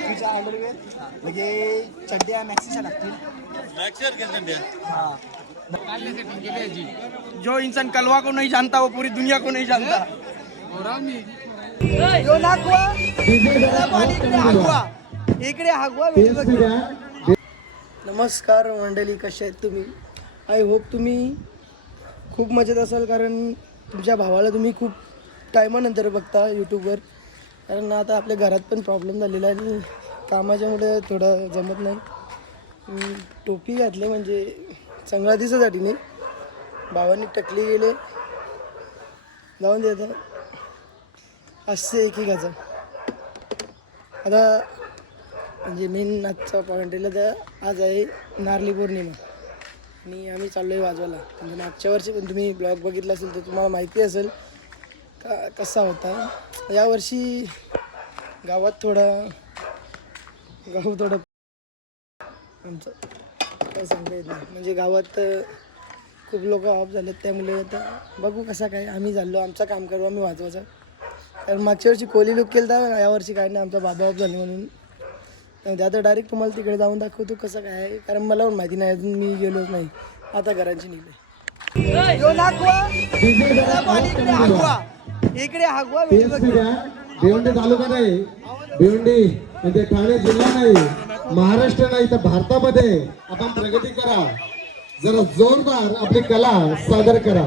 बाकीच्या अंडरवेअर लगे चड्ड्या मॅक्सीच्या लागतील. हाँ जो इंसान कलवा को नहीं जानता वो पूरी दुनिया को नहीं जानता. जो नागवा इकडे हागवा, इकडे हागवा. नमस्कार मंडळी, कसे आहेत तुम्ही? आय होप तुम्ही खूप मजेत असाल, कारण तुमच्या भावाला तुम्ही खूप टायमानंतर बघता यूट्यूबवर. कारण आता आपल्या घरात पण प्रॉब्लेम झालेला आहे आणि कामाच्यामुळे थोडं जमत नाही. टोपी घातली म्हणजे चांगला दिसासाठी नाही. भावानी टकली गेले जाऊन दे. आता असते एकेकाचा. आता म्हणजे मेन आजचा पॉईंट तर आज आहे नारळी पौर्णिमा आणि आम्ही चाललो आहे वाजवायला. म्हणजे मागच्या वर्षी पण तुम्ही ब्लॉग बघितला असेल तर तुम्हाला माहिती असेल का कसा होता. यावर्षी गावात थोडं आमचं काय सांगता येत नाही. म्हणजे गावात खूप लोक ऑफ झालेत, त्यामुळे आता बघू कसा काय. आम्ही झालो आमचं काम करू, आम्ही वाजवायचं. कारण मागच्या वर्षी कोहली लुक केला तर यावर्षी काय नाही, आमचा बाबा ऑफ झाले म्हणून. त्यामुळे आता डायरेक्ट तुम्हाला तिकडे जाऊन दाखवतो कसं काय आहे. कारण मला पण माहिती नाही, अजून मी गेलोच नाही. आता घरांची निघले. इकडे हागवा. भिवंडी तालुका नाही, भिवंडी म्हणजे ठाणे जिल्हा नाही, महाराष्ट्र नाही तर भारतामध्ये आपण प्रगती करा. जरा जोरदार आपली कला सादर करा.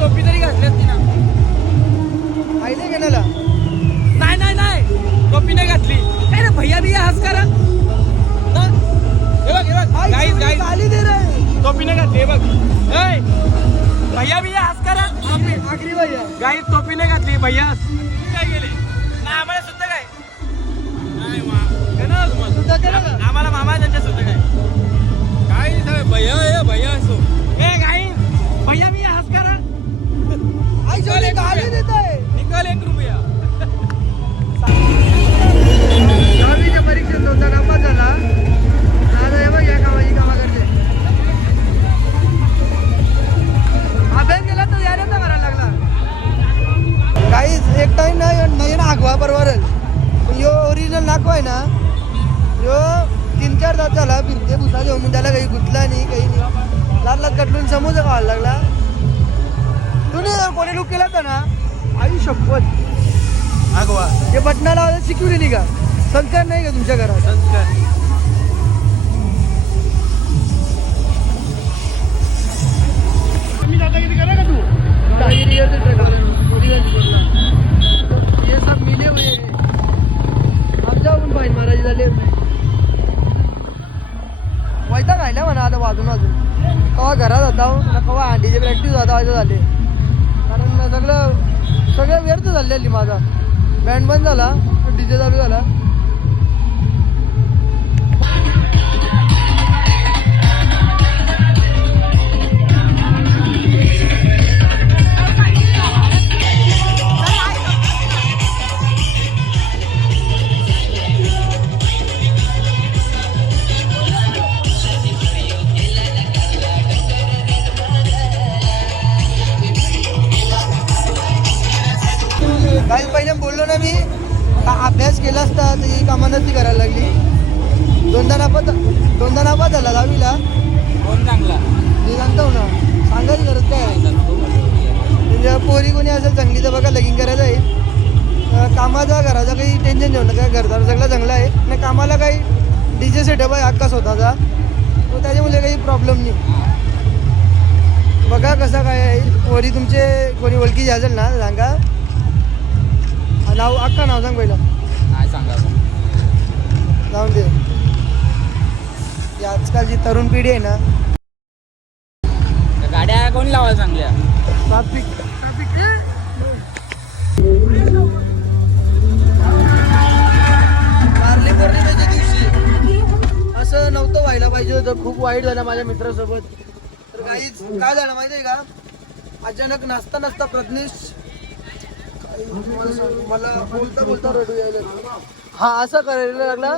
टोपी तरी घातली असती ना. आईले गेला नाही टोपी नाही घातली. काय रे भैया बिया हस करा. गाली दे रे. टोपी नाही घातली बघ. भैया बिया हस करा. आखरी भैया गाईस टोपी नाही घातली. भैया काय गेले ना. आम्हाला सुद्धा काय आम्हाला मामा त्यांच्या सुद्धा काय भैया भैया असो. गाई भैया बिया हस करा. गाली देत आहे. निकाल 1 रुपया. दहावीच्या परीक्षेत होता नापास झाला. दादा हे बघ या कामाची कामा करते. अभ्यास केला तर यायला तर करायला लागला. काहीच एक टाइम नाही ना हागवा बरोबर. यो ओरिजिनल नाकवा आहे ना, यो 3-4 तास झाला फिरते भुसा घेऊन. त्याला काही गुंतला नाही, काही नाही. लाल कटलून समोसा खायला लागला. तुम्ही कोणी लुक केला तर ना आई शपथ आगवा. हे बटनाला सिक्युरिटी का संस्कार नाही का तुमच्या घरात? संस्कार तुम्ही दादागिरी करा का? तू दादागिरी ये सब मिले हुए. आप जाओ उन भाई महाराज झाले. कवा घरात होता ना कवा हंडीची प्रॅक्टिस होता असं झाले. कारण सगळं व्यर्थ झालेली माझा. बँड बंद झाला, डीजे चालू झाला. काही पहिले बोललो ना मी, अभ्यास केला असता तर ही कामानं ती करायला लागली. दोनदा नापास झाला 10वीला. कोण चांगला मी सांगतो ना, सांगायची गरज काय आहे. म्हणजे पोरी कोणी असेल चांगली तर बघा लगीन करायचं आहे. कामाचा घराचा काही टेन्शन घेऊ नका, घरचा सगळं चांगलं आहे. आणि कामाला काही डीजे सेटअप आहे अख्खा स्वतःचा, तो त्याच्यामुळे काही प्रॉब्लेम नाही. बघा कसा काय आहे. पोरी तुमचे कोणी ओळखीची असेल ना सांगा. नाव अख्खा नाव सांग पहिलं. नाही सांगा जाऊन दे. ही आजकालची तरुण पिढी आहे ना, गाड्या कोणी लावायला चांगल्या. ट्रॅफिक वारली पौर्णिमेच्या दिवशी असं नव्हतं व्हायला पाहिजे होतं. खूप वाईट झालं माझ्या मित्रासोबत. तर काहीच काय झालं माहिती आहे का, अचानक नाचता प्रज्ञेश मला बोलता रडू यायला. हा असं करायला लागला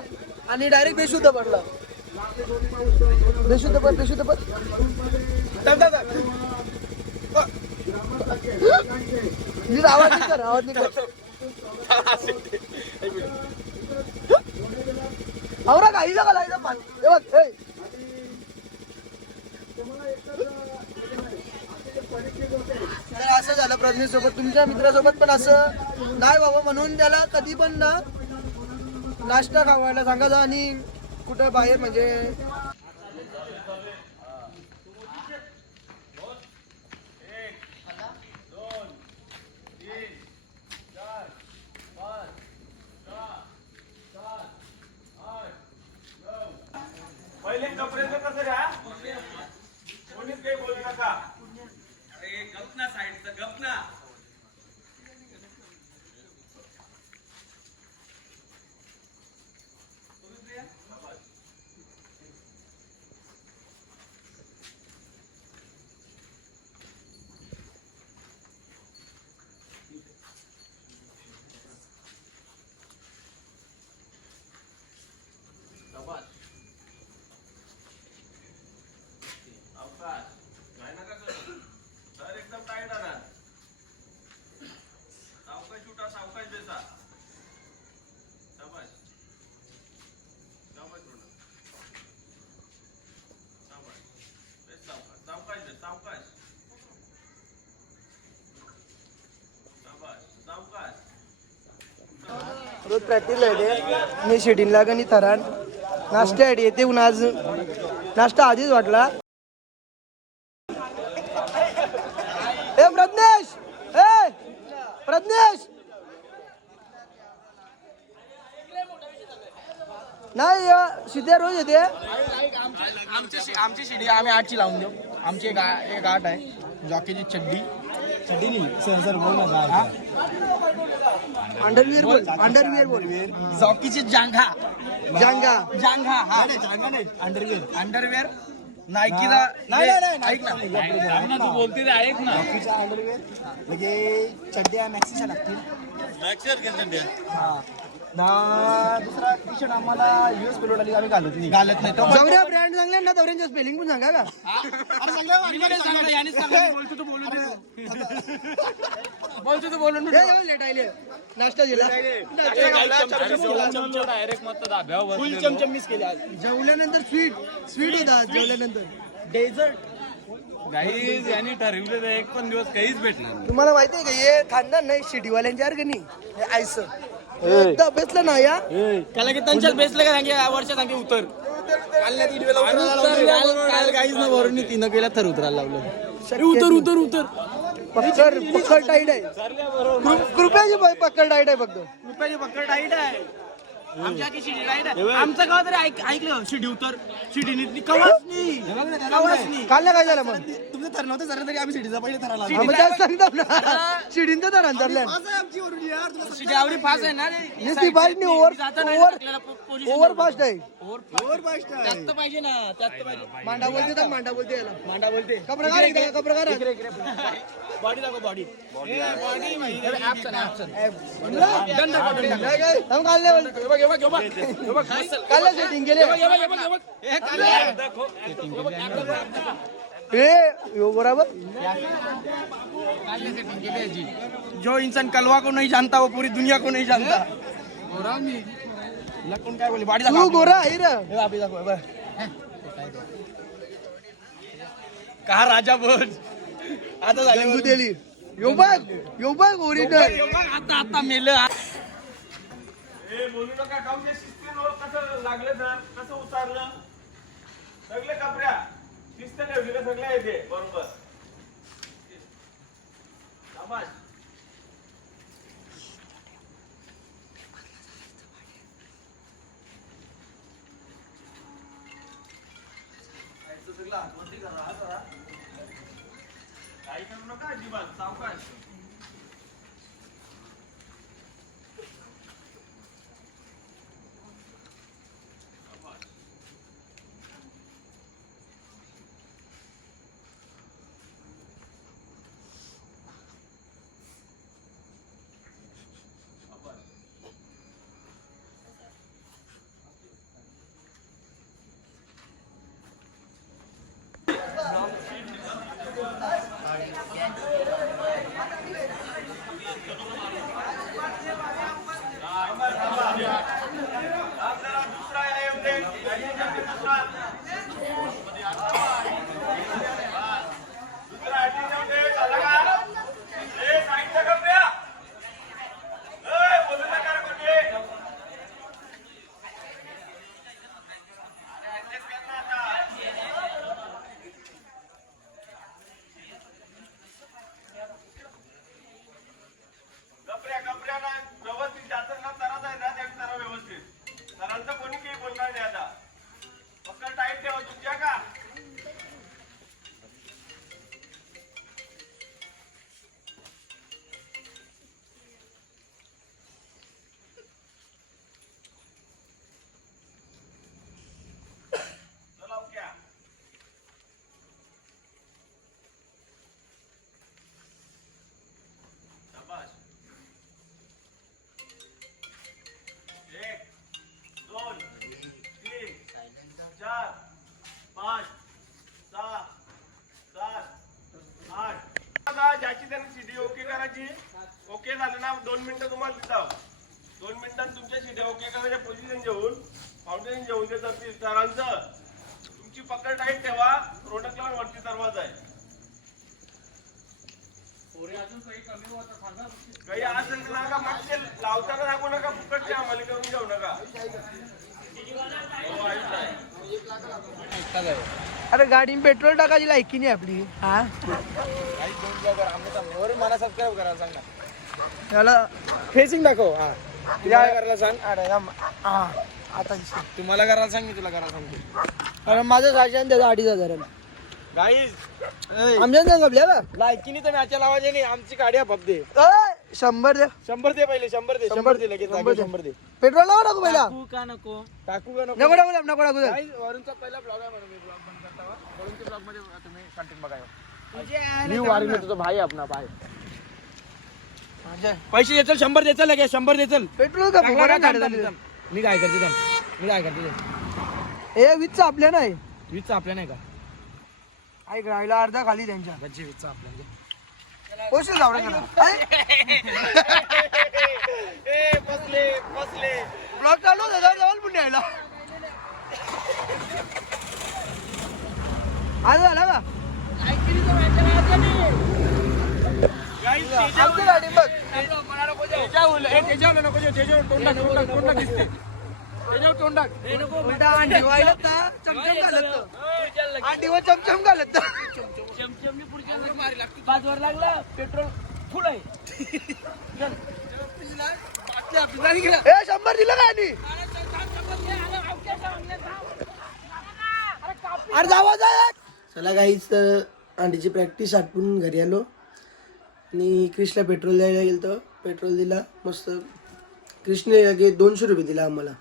आणि डायरेक्ट बेशुद्ध पडला. बेशुद्ध पड आवाज नाही कर, आवाज नाही कर. आवरा काही जागा लायचं पाणी. हे बघ, हे. तर असं झालं प्रज्ञेश सोबत. तुमच्या मित्रासोबत पण असं नाही व्हावं म्हणून त्याला कधी पण ना नाश्ता खावायला सांगायचा आणि कुठं बाहेर म्हणजे पहिले कपड्याचं कसं रे हा? कोणीच काही बोलू नका. अरे गप ना साईडचं, गप ना. रोज प्रॅक्टिसला येते मी शेडिंगला आणि थरान नाश्त्यासाठी येते. पण आज नाश्ता आधीच वाटला. ए प्रज्ञेश, ए प्रज्ञेश, नाही सिद्ध्या रोज येते. आमची शिडी आम्ही 8ची लावून देऊ. आमची एक 8 आहे. जॉकीची चड्डी नाही सर बोल ना. अंडरविअर बोल. जॉकीची जांघा जांगा अंडरवेअर नायकीला. ऐक ना तू बोलते ऐक ना. लगे चड्ड्या मॅक्सीच्या लागतील. दुसरा टी शर्ट आम्हाला युएस पेलोड आली आम्ही घालत नाही. जवऱ्या ब्रँड सांगल्या ना, जवऱ्यांचं स्पेलिंग पण सांगा का. बोलतो तू बोलून लेट आले नाश्ता दिला. फुल चमचम मिस केले आज. जेवल्यानंतर स्वीट होता. जेवल्यानंतर डेझर्ट गाईज यांनी ठरवलं एक पण दिवस काहीच भेटलं. तुम्हाला माहिती आहे का हे खानदान नाही शिडीवाल्यांच्या का नाही हे आयस एकदा बेसलं ना या त्याला की त्यांच्यात बेसलं का सांगे वर्षात सांगे उतर. काल काहीच ना वरून तिनं केला तर उतरायला लावलं. उतर पक्कड टाईट आहे. कृपयाची पक्कड टाईट आहे फक्त. रुपयाची पकड टाईट आहे. आमच्या की शिडी राईड आमचं गाव तरी ऐकलं शिडी उतर शिडी कवाच नाही काल काय झालं मग तुमचं ठरलं होतं जरा तरी आम्ही सिटीचा पहिले ठरायला आम्ही त्याला सांगतो ना शिडींचं तर अंतरल्या आमची वरून यार तुला शिडी आवडी फास्ट आहे ना ती बाईक नाही ओव्हर फास्ट आहे ओव्हर फास्ट आहे जास्त पाहिजे ना जास्त पाहिजे मांडा बोलते तर मांडा बोलते याला मांडा बोलते कपडा बॉडी दाखव बॉडी सेटिंग केले बराबर जो इंसान कलवा को नहीं जानता वो पूरी दुनिया को नहीं जानता लकून काय बोली बॉडी तू गोरा आहे रे दाखव दाखव का राजा बोल आता झाले दिली यो बघ ओरिजिनल आता आता मेलं ए बोलू नका गावच्या शिस्तीनं कसं लागलं तर कसं उतारलं सगळे कपड्या शिस्त ठेवली का सगळ्या येते बरोबर शाबास काही करू नका अजिबात सावकाश व्यवस्थित जातं ना तरच आहे ना त्या जरा व्यवस्थित सरांचं कोणी काही बोलणार नाही आता फक्त टाईट ठेवा तुमच्या का चला ओके शाबाश 1 2 3 4 5 6 7 8 ज्याची त्यांनी सीडी ओके करायची ओके झालं ना 2 मिनिटं तुम्हाला देतो 2 मिनिटात तुमच्या सीडी ओके करायच्या पोझिशन घेऊन फाउंडेशन घेऊन देतात सरांचं तुमची पकड टाईट ठेवा प्रोडक्ट लावून वरती दरवाजा आहे काही असेल तर नका मागचे लावताना दाखवू नका फुकटचे आम्हाला करून घेऊ नका हो, आयुष आहे. अरे गाडी पेट्रोल टाकायची लायकी नाही आपली हा मला सबस्क्राईब करायला सांग ना त्याला फेसिंग दाखव हा तुम्हाला करायला सांग अरे हा आता दिसलं. तुम्हाला करायला सांग मी तुला करायला सांगतो अरे माझं 600 आणि त्याचं 2500 गाईज आमच्या जंगल्या बा लायकीनी तर मॅच लावायचे नाही आमची गाडी आहे फक्त 100 द्या 100 दे पहिले 100 दे लगेच 100 दे पेट्रोल लावा टाकू पहिला का नको टाकू का नको टाकू गाईज वरूनचा पहिला ब्लॉग आहे म्हणून मी ब्लॉग बंद करता वरूनच्या ब्लॉग मध्ये तुम्ही कंटेंट बघा मी वारी में तुझा भाई अपना भाई पैसे देचल 100 देचल लगे 100 देचल पेट्रोल का फुकट काढत आली. मी काय करते हे वीज आपल्या नाही वीजचा आपल्या नाही का ऐक राहिला अर्धा खाली त्यांच्या गच्ची वीजचा आपल्या कोशिश जावडा बसले ब्लॉक चालू होता जवळ पुण्य यायला आज झाला का आमची गाडी बघ उलटा अंडी वाईलत ना चमचम घालत अंडीवर चमचम घालत बाजूवर लागला पेट्रोल फुल आहे 100 दिलं का आणि अरे जावा जा. चला काहीच अंडीची प्रॅक्टिस आटपून घरी आलो आणि क्रिशला पेट्रोल द्यायला गेलो तर पेट्रोल दिला मस्त. क्रिशने 200 रुपये दिला आम्हाला,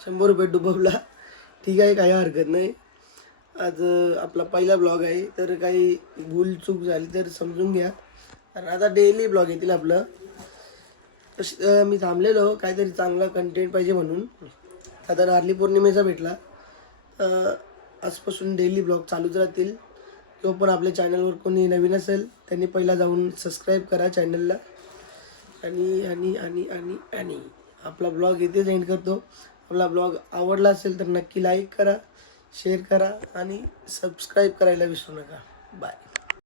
100 रुपये डुबवला. ठीक आहे, काही हरकत नाही. आज आपला पहिला ब्लॉग आहे तर काही भूल चूक झाली तर समजून घ्या. कारण आता डेली ब्लॉग येतील आपलं. मी थांबलेलो काहीतरी चांगला कंटेंट पाहिजे म्हणून. आता नारळी पौर्णिमेचा भेटला, आजपासून डेली ब्लॉग चालूच राहतील. तो पण आपल्या चॅनलवर कोणी नवीन असेल त्यांनी पहिला जाऊन सबस्क्राईब करा चॅनलला. आणि आणि आणि आणि आणि आपला ब्लॉग इथेच एंड करतो. आपला ब्लॉग आवडला असेल तर नक्की लाईक करा, शेअर करा आणि सबस्क्राईब करायला विसरू नका. बाय.